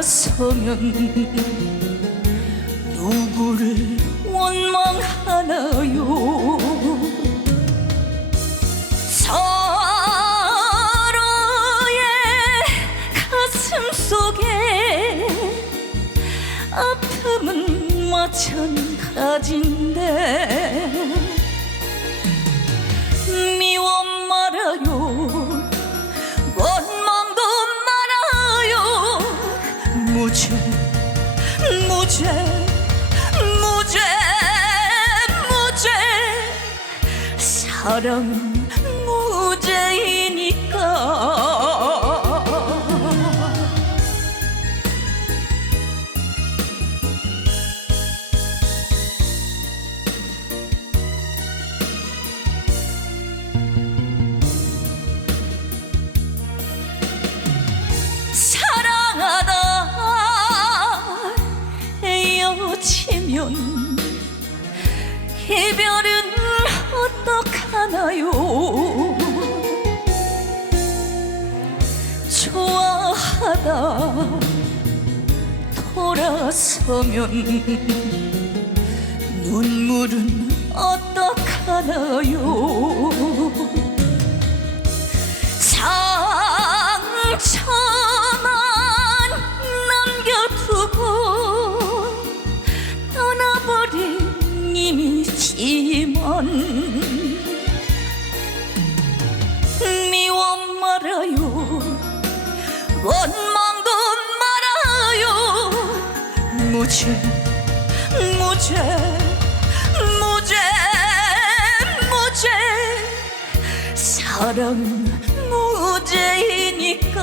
돌아서면 누구를 원망하나요? 서로의 가슴 속에 아픔은 마찬가지인데 미워 말아요, 원망도 말아요. 무죄 무죄 무죄 무죄. 사랑은 무죄이니까. 사랑하다 헤어지면 이별은 어떡하나요? 좋아하다 돌아서면 눈물은 어떡하나요? 상처만 남겨두고 떠나버린 님이지만 미워 말아요, 원망도 말아요. 무죄 무죄 무죄 무죄. 사랑은 무죄이니까.